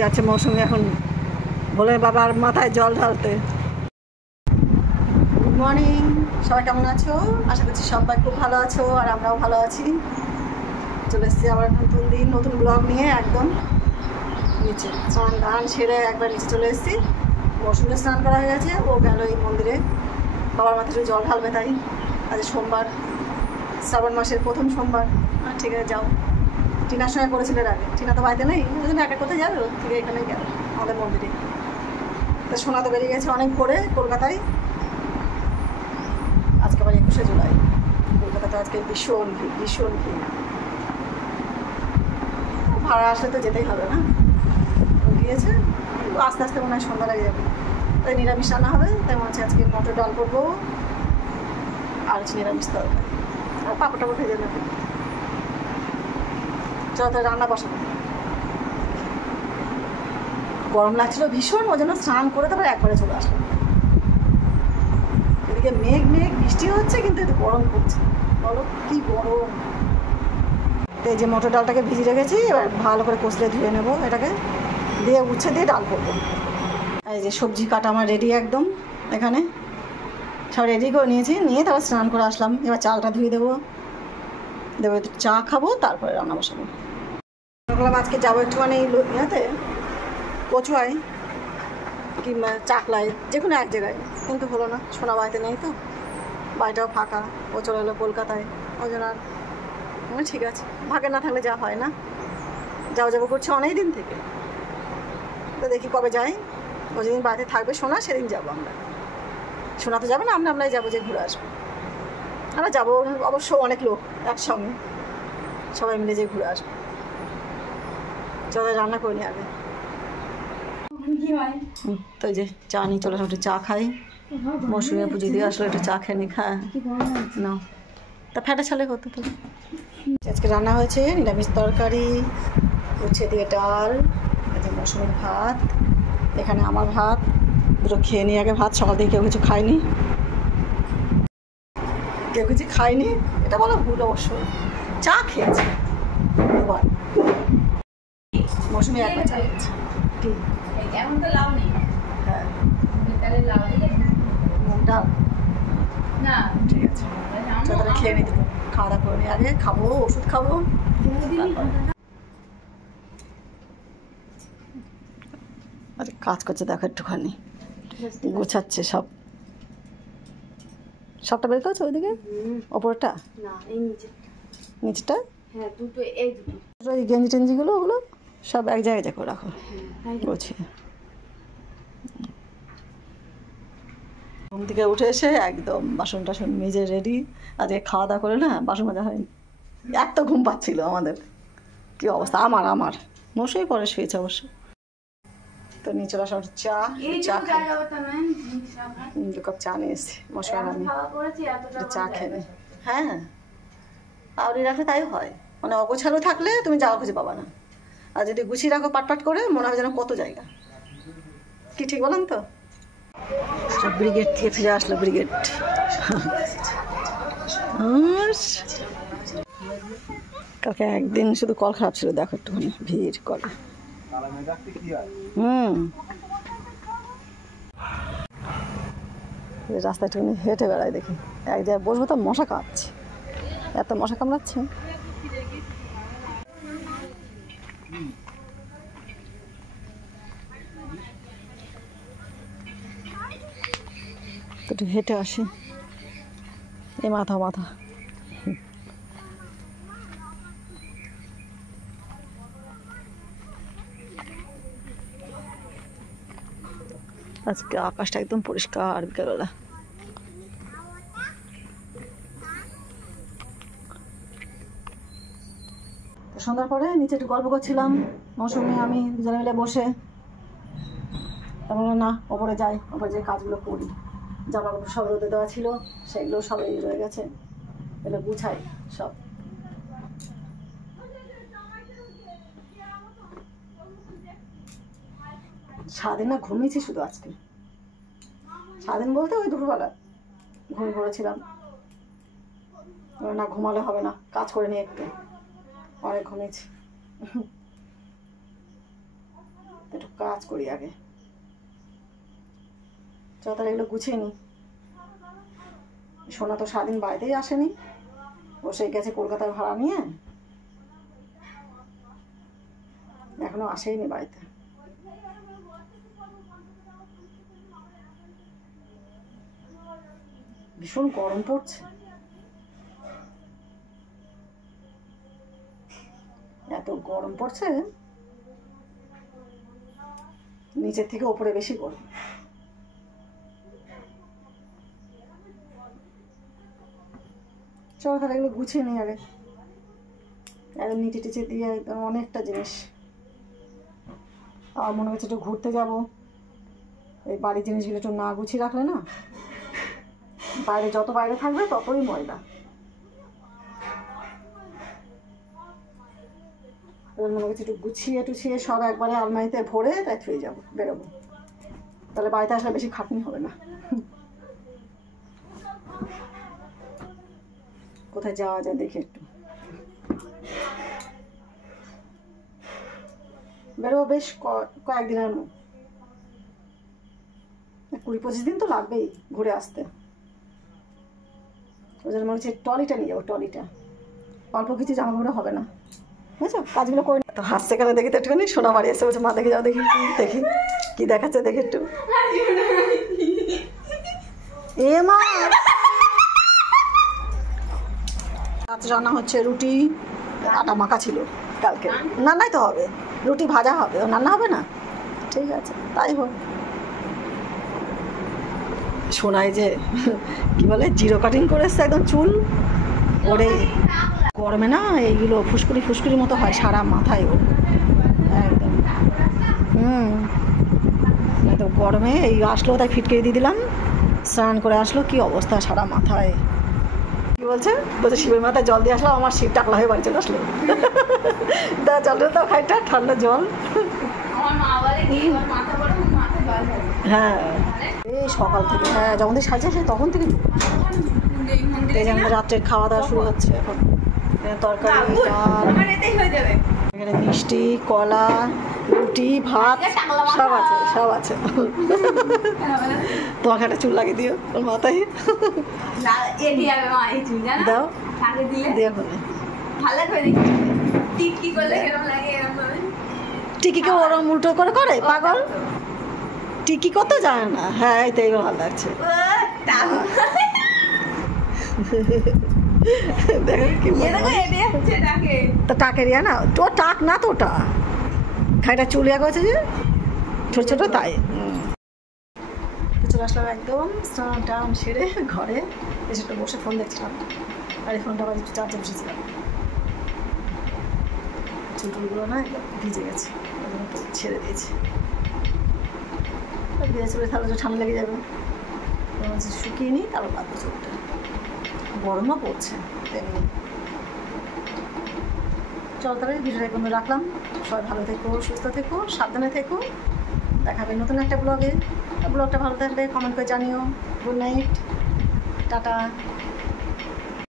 যাচ্ছে মৌসুমি এখন ভোলে বাবার মাথায় জল ঢালতে। গুড মর্নিং, সবাই কেমন আছো? আশা করছি সবাই খুব ভালো আছো, আর আমরাও ভালো আছি। চলে এসেছি আবার নতুন দিন নতুন ব্লগ নিয়ে। একদম নিচে স্নান ধান সেরে একবার নিচে চলে এসেছি। মৌসুমে স্নান করা হয়ে গেছে, ও গেল এই মন্দিরে বাবার মাথায় জল ঢালবে। তাই আজ সোমবার, শ্রাবণ মাসের প্রথম সোমবার। ঠিক আছে, যাও। টিনার সঙ্গে করেছিল এর আগে, টিনা তো বাড়িতে নেই, ওই জন্য একা কোথায় যাবে, ওর থেকে এখানেই গেল আমাদের মন্দিরে। তো সোনা তো বেরিয়ে গেছে অনেক ভোরে কলকাতায়। আজকে আবার 21শে জুলাই। কলকাতাতে আজকে ভীষণ ভিড়, ভীষণ ভিড়। ভাড়া আসলে তো যেতেই হবে না, গিয়েছে। আস্তে আস্তে মনে হয় সন্ধ্যা লেগে যাবে। তাই নিরামিষ রান্না হবে। তাই মনে হচ্ছে আজকে মটর ডাল করবো, আর হচ্ছে নিরামিষ তরকারি, আর পাপড় টাপড় ভেজে নেবে। চলো তো রান্না বসাবো। গরম লাগছিল ভীষণ, ওই জন্য স্নান করে তারপরে একবারে চলে আসলাম। এদিকে মেঘ মেঘ বৃষ্টি হচ্ছে, কিন্তু একটু গরম করছে। বলো কি গরম। এই যে মটর ডালটাকে ভিজিয়ে রেখেছি, এবার ভালো করে কষলে ধুয়ে নেবো। এটাকে দিয়ে উচ্ছে দিয়ে ডাল করবো। এই যে সবজি কাটা আমার রেডি একদম। এখানে সব রেডি করে নিয়েছি, নিয়ে তারপর স্নান করে আসলাম। এবার চালটা ধুয়ে দেবো, একটু চা খাবো, তারপরে রান্না বসাবো। ভাবলাম আজকে যাবো একটুখানি ইয়াতে কচুয়ায় কিংবা চাকলায়, যে কোনো এক জায়গায়, কিন্তু হলো না। সোনা বাড়িতে নেই তো, বাড়িটাও ফাঁকা। ও চলে এলো কলকাতায়, ওই জন্য আর ঠিক আছে, ভাগে না থাকলে যা হয় না। যাবো করছে অনেক দিন থেকে। তো দেখি কবে যাই। ও যেদিন বাড়িতে থাকবে সোনা, সেদিন যাবো আমরা। সোনা তো যাবে না, আমরাই যাবো, যে ঘুরে আসবো। আমরা যাবো অবশ্য অনেক লোক একসঙ্গে, সবাই মিলে যে ঘুরে আসবো। চলো রান্না করে নি আগে। তো যে চা নিয়ে চলে আসলাম, একটু চা খাই। মৌসুমে পুজো দিয়ে আসলে একটু চা খেয়ে নি। খায় না তা ফ্যাটা ছালে হতো তো। আজকে রান্না হয়েছে নিরামিষ তরকারি, উচ্ছে দিয়ে ডাল, মৌসুমের ভাত। এখানে আমার ভাত দুটো খেয়ে নিই আগে। ভাত সকাল থেকে কেউ কিছু খায়নি, কেউ কিছু খায়নি, এটা বলো ভুল অবশ্য। চা খেয়েছে দুবার, মৌসুমি একবার চা খেয়েছে। এখন তো লাউ নেই। হ্যাঁ, লাউ মুগ ডাল না, ঠিক আছে। তাহলে খেয়ে নিতে, খাওয়া দাওয়া করে নি আগে, খাবো ওষুধ খাবো। আরে কাজ করছে দেখো, একটুখানি গোছাচ্ছে সব। সবটা বের করছো ওইদিকে, ওপরটা না এই নিচে, নিচটা। হ্যাঁ দুটো, এই দুটো। ওই গেঞ্জি টেঞ্জিগুলো ওগুলো সব এক জায়গায় দেখো, রাখো গুছিয়ে। ঘুম থেকে উঠে এসে একদম বাসন টাসন মেজে রেডি। আজকে খাওয়া দাওয়া করে না, বাসন মাজা হয়নি। এত ঘুম পাচ্ছিল আমাদের, কি অবস্থা। আমার মশাই পরে শুয়েছে অবশ্য। তো নিয়ে চলে আসলাম চা। চা খাই, 2 কাপ চা নিয়ে এসেছি। মশাই আর আমি চা খেয়ে নিই। হ্যাঁ, পাউরি রাখলে তাই হয়, মানে অগোছালো থাকলে তুমি যাওয়া খুঁজে পাবা না। আর যদি গুছিয়ে রাখো পাটপাট করে, মনে হবে যেন কত জায়গা। কি ঠিক বলেন তো? ব্রিগেড থেকে ফিরে আসলো, ব্রিগেড। কালকে একদিন শুধু কল খারাপ ছিল, দেখো একটুখানি ভিড় কলে। রাস্তায় একটুখানি হেঁটে বেড়ায়, দেখি এক জায়গায় বসবো তো মশা কামড়াচ্ছে, এত মশা কামড়াচ্ছে। একটু হেঁটে আসি, এ মাথা আজকে আকাশটা একদম পরিষ্কার বিকেলবেলা। সন্ধ্যার পরে নিচে একটু গল্প করছিলাম, মৌসুমি আমি দুজনে মিলে বসে। তারপরে না ওপরে যাই, ওপরে যে কাজগুলো করি, জামাগুলো সব রোদে দেওয়া ছিল, সেগুলো সবাই রয়ে গেছে, এগুলো গুছাই সব। সারাদিন না ঘুমিয়েছি শুধু আজকে। সারাদিন বলতে ওই দুপুরবেলা ঘুমিয়ে পড়েছিলাম। না ঘুমালে হবে না, কাজ করে নিয়ে একটু, অনেক ঘুমিয়েছি। একটু কাজ করি আগে, চল তাহলে এগুলো গুছিয়ে নিই। সোনা তো সারাদিন বাড়িতেই আসেনি, ও সেই গেছে কলকাতায় ভাড়া নিয়ে, এখনো আসেইনি বাড়িতে। ভীষণ গরম পড়ছে, এত গরম পড়ছে, নিচের থেকে ওপরে বেশি গরম। চলো তাহলে এগুলো গুছিয়ে নিই আগে, একদম নিচে টিচে দিয়ে একদম অনেকটা জিনিস। আমার মনে হচ্ছে একটু ঘুরতে যাব, এই বাড়ির জিনিসগুলো একটু না গুছিয়ে রাখলে না, বাইরে যত বাইরে থাকবে ততই ময়লা। মনে হচ্ছে একটু গুছিয়ে টুছিয়ে সব একবারে আলমারিতে ভরে তাই থুয়ে যাবো, বেরোবো, তাহলে বাড়িতে আসলে বেশি খাটনি হবে না। কোথায় যাওয়া যায় দেখি একটু, বেরোবো বেশ কয়েকদিনের, 20-25 দিন তো লাগবেই ঘুরে আসতে। ওই জন্য মনে হচ্ছে ট্রলিটা নিয়ে যাবো, ট্রলিটা অল্প কিছু জামা কাপড় হবে না, বুঝছো, কাজগুলো করে। তো হাসছে কেন দেখি তো একটুখানি, সোনা বাড়ি এসে বলছে মা দেখে যাও, দেখি দেখি কি দেখাচ্ছে দেখি একটু। এ মা রাত রান্না হচ্ছে রুটি, আটা মাখা ছিল কালকে, রান্নাই তো হবে, রুটি ভাজা হবে, ও রান্না হবে না, ঠিক আছে তাই হোক। শোনায় যে কি বলে জিরো কাটিং করে এসছে একদম চুল, ওরে গরমে না এইগুলো ফুসকুড়ি ফুসকুড়ির মতো হয় সারা মাথায় ওর একদম। তো গরমে এই আসলো তাই ফিটকিরি দিয়ে দিলাম, স্নান করে আসলো, কি অবস্থা সারা মাথায়। কি বলছে বলছে শিবের মাথায় জল দিয়ে আসলাম, আমার শিব টাকলা হয়ে বাড়ি চলে আসলো। তা জলের তো খাইটা ঠান্ডা জল। হ্যাঁ এই সকাল থেকে, হ্যাঁ যখন থেকে সাজছে সে তখন থেকে এই যে আমাদের রাত্রের খাওয়া দাওয়া শুরু হচ্ছে এখন। তরকারি, ডাল, এখানে মিষ্টি, কলা, রুটি, ভাত সব আছে, সব আছে। তোমাকে একটা চুল লাগিয়ে দিও ওর মাথায়, দাও দিয়ে টিকিকে ওরম উল্টো করে করে পাগল, টিকি কত জানে না। হ্যাঁ এই তো এইবার ভালো লাগছে। তো টাকের ইয়া না, তো টাক না তো, ওটা খাইটা চুলিয়া গেছে যে ছোট ছোট, তাই চলে আসলাম একদম স্নান টান সেরে ঘরে এসে একটু বসে ফোন দেখছিলাম, আর এই ফোনটা আবার একটু চার্জে বসেছিলাম। চুলগুলো না ভিজে গেছে, ছেড়ে দিয়েছি, ভিজে চলে তাহলে তো ঠান্ডা লেগে যাবে, শুকিয়ে নিই তারপর বাঁধবো চুলটা, গরমও পড়ছে তেমনি। চল তাহলে ভিডিওটা এখানে রাখলাম, সবাই ভালো থেকো, সুস্থ থেকো, সাবধানে থেকো, দেখাবে নতুন একটা ব্লগে। ব্লগটা ভালো থাকলে কমেন্ট করে জানিও। Good night, tata.